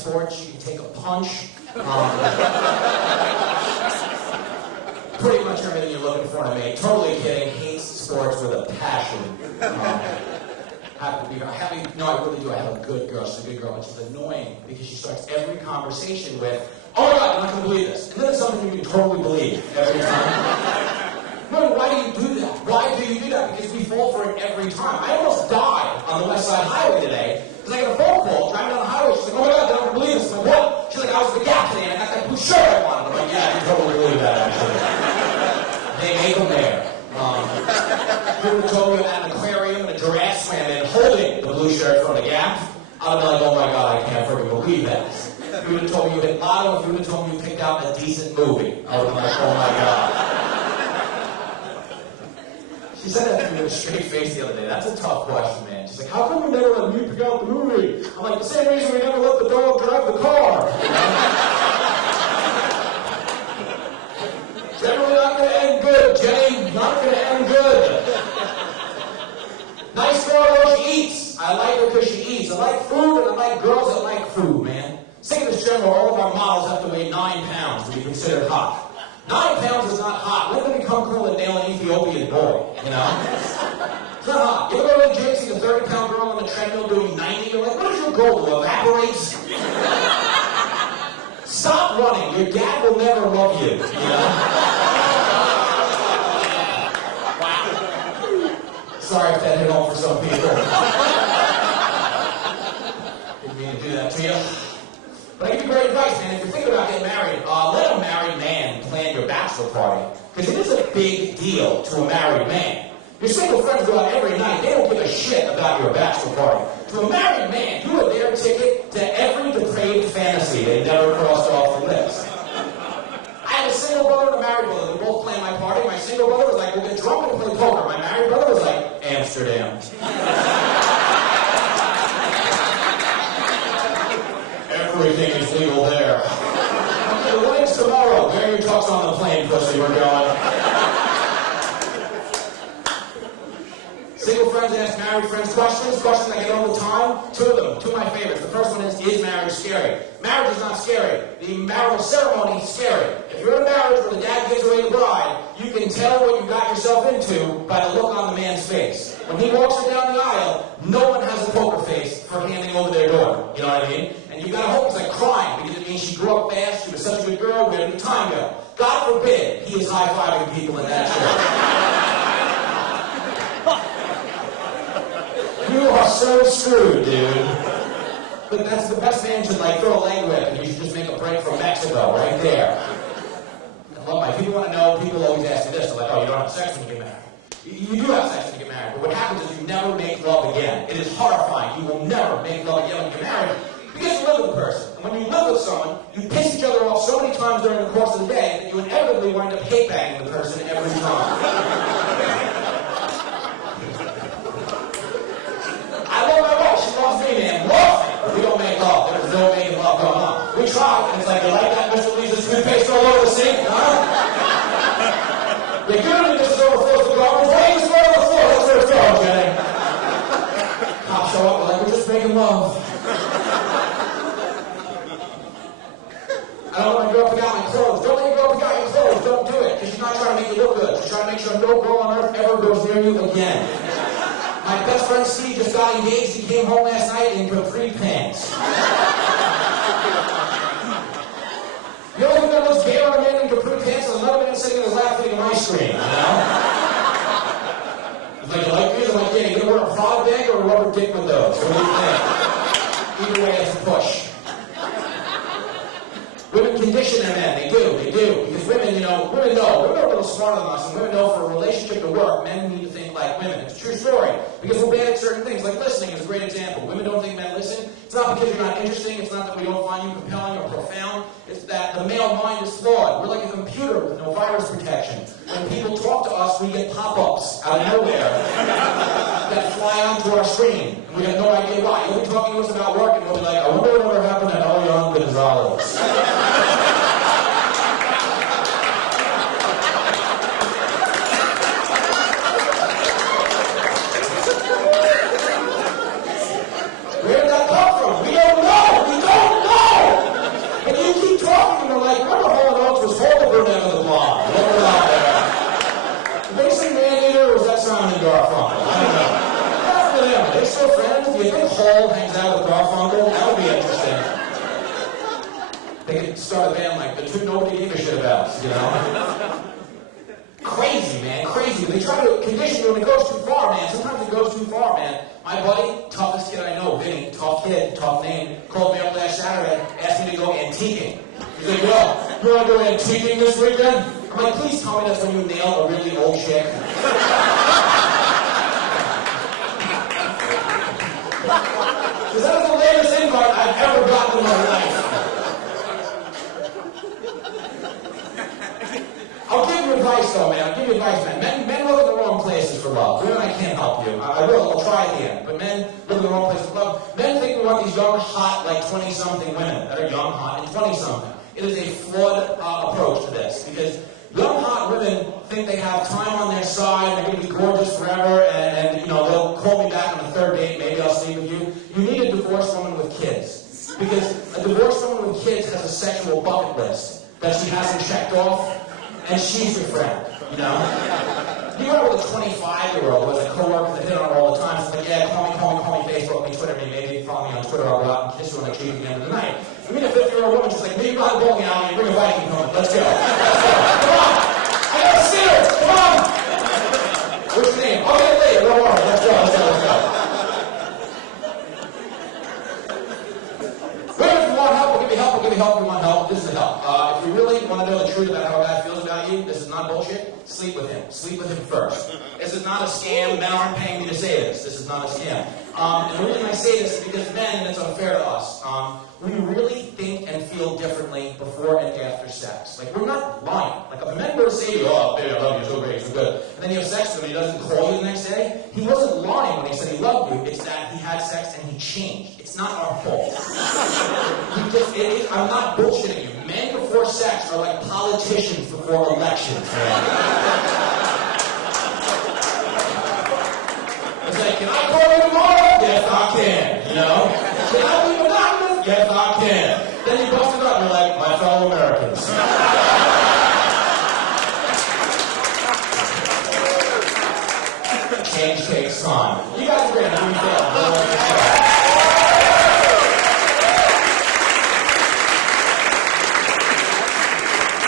sports. She can take a punch. Pretty much everything you're looking for in a mate. Totally kidding. Hates sports with a passion. Happy to be here. No, I really do. I have a good girl. She's a good girl, but she's annoying because she starts every conversation with, "Oh my God, you're not going to believe this." And then it's something you can totally believe every time. No, why do you do that? Why do you do that? Because we fall for it every time. I almost died on the West Side Highway today because I got a phone call driving down the highway. She's like, "Oh my God, I don't believe this." I'm like, "What?" She's like, "I was at the Gap today and I got that blue shirt I wanted." I'm like, "Yeah, I can totally believe that, actually." They make them there. If you would have told me at an aquarium and a giraffe swam in holding the blue shirt from the Gap, I would have been like, "Oh my God, I can't freaking believe that." If you would have told me you hit lotto, if you would have told me you picked out a decent movie, I would have been like, "Oh my God." She said that to me with a straight face the other day. That's a tough question, man. She's like, "How come we never let me pick out the movie?" I'm like, "The same reason we never let the dog drive the car." Generally not going to end good, Jenny. Not going to end good. Nice girl, though, she eats. I like her because she eats. I like food, and I like girls that like food, man. Say this general, all of our models have to weigh 9 pounds to be considered hot. 9 pounds is not hot. When did it become cool to nail an Ethiopian boy, you know? It's not hot. You ever go to the gym, see the 30-pound girl on the treadmill doing 90? You're like, what is your goal, to evaporate? Stop running. Your dad will never love you, you know? Wow. Sorry if that hit home for some people. Didn't mean to do that to you. But I give you great advice, man. If you're thinking about getting married, let a married man plan your bachelor party. Because it is a big deal to a married man. Your single friends go out every night. They don't give a shit about your bachelor party. To a married man, you are their ticket to every depraved fantasy they never crossed off the list. I have a single brother and a married brother. They both plan my party. My single brother was like, "We'll get drunk and play poker." My married brother was like, "Amsterdam." Everything is legal there. Okay, the wedding's tomorrow. Wear your tux on the plane, pussy. We're going. Single friends ask married friends questions I get all the time. 2 of them, 2 of my favorites. The first one is marriage scary? Marriage is not scary. The marital ceremony is scary. If you're in a marriage where the dad gives away the bride, you can tell what you got yourself into by the look on the man's face. When he walks her down the aisle, no one has a poker face for handing over their daughter. You know what I mean? And you gotta hope he's like crying because it means she grew up fast, she was such a good girl, where did the time go? God forbid he is high-fiving people in that church. You are so screwed, dude. But that's the best man should like throw a leg whip and you should just make a break from Mexico right there. I love my people want to know, people always ask me this, they're like, "Oh, you don't have sex when you get married." You do have sex when you get married, but what happens is you never make love again. It is horrifying. You will never make love again when you get married because you live with a person. And when you live with someone, you piss each other off so many times during the course of the day that you inevitably wind up hate banging the person every time. I love my wife. She loves me, man. Love me. We don't make love. There's no making love going on. We try, and it's like, "You like that, Mr. Lee's toothpaste all over the sink?" Huh? You're good, and this is overflows the garbage. Why are you just on the floor? That's where it's going, Jenny. Cops show up, we're like, "We're just making love." I don't want to go up and out my clothes. Don't let me go up and out your clothes. Don't do it, because she's not trying to make you look good. She's trying to make sure no girl on earth ever goes near you again. My best friend Steve just got engaged. He came home last night in capri pants. The only thing that looks gay on a man in capri pants is another man sitting in his lap eating ice cream, you know? He's like, "You like these?" I'm like, "Yeah, you gonna wear a prod bag or a rubber dick with those? What do you think?" Either way, it's a push. Women condition their men. They do. Because women know. Women are a little smarter than us, and women know for a relationship to work, men need to think like women. It's a true story. Because we're bad at certain things, like listening is a great example. Women don't think men listen. It's not because you're not interesting. It's not that we don't find you compelling or profound. It's that the male mind is flawed. We're like a computer with no virus protection. When people talk to us, we get pop-ups out of nowhere that fly onto our screen. And we have no idea why. You'll be talking to us about work, and we'll be like, "I wonder whatever happened to Elian Gonzalez." Where did that come from? We don't know! start a band like the two nobody gave a shit about, you know? Crazy, man, crazy. They try to condition you when it goes too far, man. Sometimes it goes too far, man. My buddy, toughest kid I know, Vinny, tough kid, tough name, called me up last Saturday, asked me to go antiquing. He's like, yo, you want to go antiquing this weekend? I'm like, please tell me that's when you nail a really old chick. Because that is the latest invite I've ever gotten in my life. I'll give you advice, though, man. I'll give you advice, man. Men look in the wrong places for love. Women, I can't help you. I will. I'll try again. But men look in the wrong places for love. Men think we want these young, hot, like 20-something women that are young, hot, and 20-something. It is a flawed approach to this. Because young, hot women think they have time on their side, they're going to be gorgeous forever, and you know, they'll call me back on the third date, maybe I'll sleep with you. You need a divorced woman with kids. Because a divorced woman with kids has a sexual bucket list that she hasn't checked off. And she's your friend, you know? You know, with a 25-year-old who has a coworker that hit on her all the time. It's like, yeah, call me, Facebook me, Twitter me, maybe follow me on Twitter, I'll go out and kiss you on the cheek at the end of the night. I mean, a 50-year-old woman, she's like, maybe go out the bowling alley and bring a Viking home. Let's go. Come on. I gotta see her. Come on. What's your name? I'll get it later. Don't worry. Let's go. Women, if you want help, we'll give you help. We'll give you help if you want help. This is the help. If you really want to know the truth about how a guy feels about you, this is not bullshit. Sleep with him. Sleep with him first. This is not a scam. Men aren't paying me to say this. This is not a scam. And the reason I say this is because men, and it's unfair to us, we really think and feel differently before and after sex. Like, we're not lying. Like, if a man were to say to you, oh, baby, I love you, so great, so good, and then you have sex with him and he doesn't call you the next day, he wasn't lying when he said he loved you. It's that he had sex and he changed. It's not our fault. I'm not bullshitting you. Men before sex are like politicians before elections, man. It's like, can I call you tomorrow? Yes, I can. You know? Can I be monogamous? Yes, I can. Then you bust it up and you're like, my fellow Americans. Change takes time. You guys are great. I'm going to fail.